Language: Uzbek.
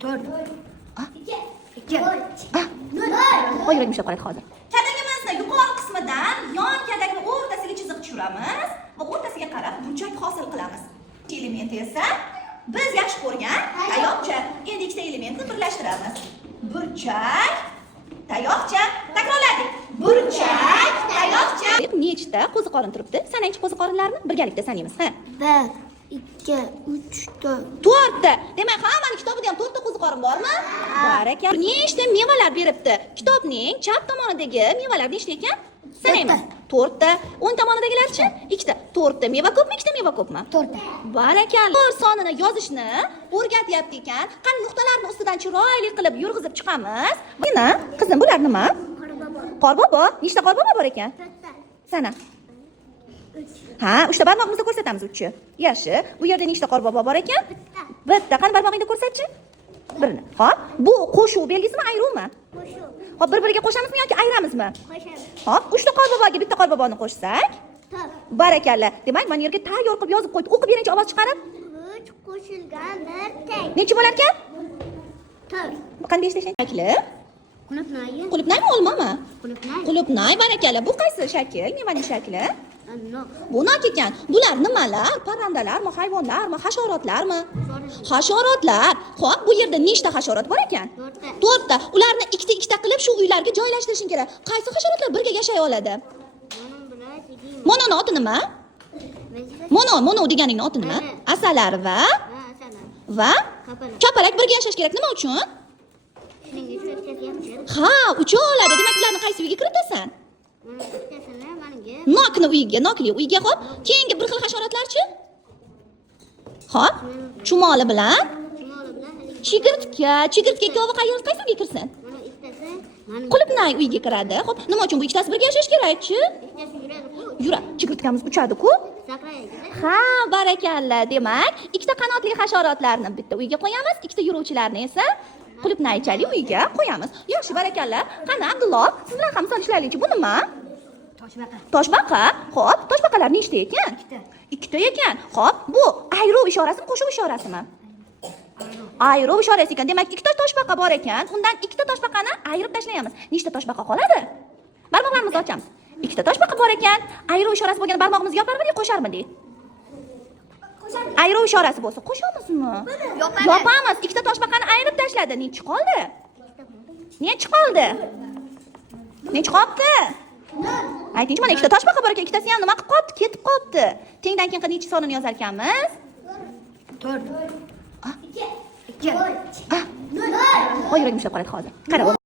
4. Ah. 2. Voy yuragim ushlab qoladi hozir. Kadagimizni yuqori qismidan yon kadakni o'rtasiga chiziq tushiramiz va o'rtasiga qarab burchak hosil qilamiz. Element esa biz yaxshi ko'rgan tayoqcha. Endi ikkita elementni birlashtiramiz. Burchak, tayoqcha. Takrorladik. Burchak, tayoqcha. Nechta qo'ziqorin turibdi? Sanaychi qo'ziqorinlarni birgalikda sanaymiz, ha? 1, 2, 3, 4. 4 ta. Demak, hammaning kitobida ham 4 ta qo'ziqorin bormi? Barakalla. Nechta mevalar beribdi? Kitobning chap tomonidagi mevalar nechta ekan? Sanaymiz. 4 ta. O'ng tomonidagilarchi? 2 ta. 4 ta meva ko'pmi, 2 ta meva ko'pmi? 4 ta. Barakalla. Bir sonini yozishni o'rgatyapti ekan. Qani nuqtalarni ustidan chiroyli qilib yurg'izib chiqamiz. Mana, qizim, bular nima? Qorbobo. Nechta qorbobo bor ekan? 4 ta. Sana. 3. Ha, 3 ta barmog'imizda ko'rsatamiz 3chi. Yaxshi. Bu yerda nechta qorbobo bor ekan? Bitta. Qani barmog'ingda ko'rsatchi? Birini. Xo'p, bu qo'shuv belgisimi, ayruvmi? Qo'shuv. Xo'p, bir-biriga qo'shamizmi yoki ayramizmi? Qo'shamiz. Xo'p, 3 ta qorboboga bitta qorboboni qo'shsak, 4. barakalla. Demak, mana yerga tayyor qilib yozib qo'ydik. O'qib bering ovoz chiqarib. 3 qo'shilgan 1 teng. Necha bo'lar ekan? 4. Bu qanday ishlashgan shakli? Qulupnay. Qulupnaymi, olmami? Qulupnay. Qulupnay, barakalla. Bu qaysi shakl? Mevaning shakli? Nok. Bu nok ekan. Bular nimalar? Parrandalarmi, hayvonlarmi, hasharotlarmi? Hasharotlar. Xo'p, bu yerda nechta hasharot bor ekan? 4 ta. 4 ta. Ularni ikkita qilib shu uylarga joylashtirishing kerak. Qaysi hasharotlar birga yashay oladi? Mana bular tegimi. Mononi oti nima? Mono deganingning oti nima? Asalari va Asalar. Kapalak. kapalak birga yashash kerak. Nima uchun? Shuning uchun o'tkazganmiz. Ha, uchaladi. Demak, ularni qaysi uyga kiritasan? Mana bittasini menga. Nokni uyga, nokli uyga. Xo'p, keyingi bir xil hasharotlarchi? Xo'p, chumoli bilan Chumoli bilan haligi. chigirtka ikkovi qayerga qaysi uyga kirsin? Mana ikkitasi mana Qulupnay uyga kiradi. Xo'p, nima uchun bu ikkitasi birga yashash kerak-chi? ikkitasi yuradi-ku. Yura, chigirtkamiz uchadi-ku. Sakraydi. Ha, barakalla. Demak, ikkita qanotli hasharotlarni bitta uyga qo'yamiz, ikkita yuruvchilarni esa qulupnaychali uyga qo'yamiz. Yaxshi, barakalla. Qani, Abdulloh, siz bilan ham misol ishlaylikchi. Bu nima? Toshbaqa. Toshbaqa. Xo'p, toshbaqalar nechta ekan? 2 ta ekan. Xo'p, bu ayruv ishorasimi, qo'shuv ishorasimi? Ayruv ishorasi ekan. Demak, 2 ta toshbaqa bor ekan. Undan 2 ta toshbaqani ayirib tashlaymiz. Nechta toshbaqa qoladi? Barmoqlarimizni ochamiz. 2 ta toshbaqa bor ekan. Ayruv ishorasi bo'lganda barmog'imizni yoparmidik, qo'sharmidik? Ayruv ishorasi bo'lsa qo'shamizmi? Yopamiz. 2 ta toshbaqani ayirib tashladi. Nechi qoldi? Nechi qoldi? Nechi qoldi? Aytingchi, mana 2 ta toshbaqa bor ekan, ikkitasi ham nima qilib qolibdi? Ketib qolibdi. Tengdan keyin necha sonini yozar ekanmiz? 4. 2. Voy yuragim ushlab qoladi hozir. Qarab.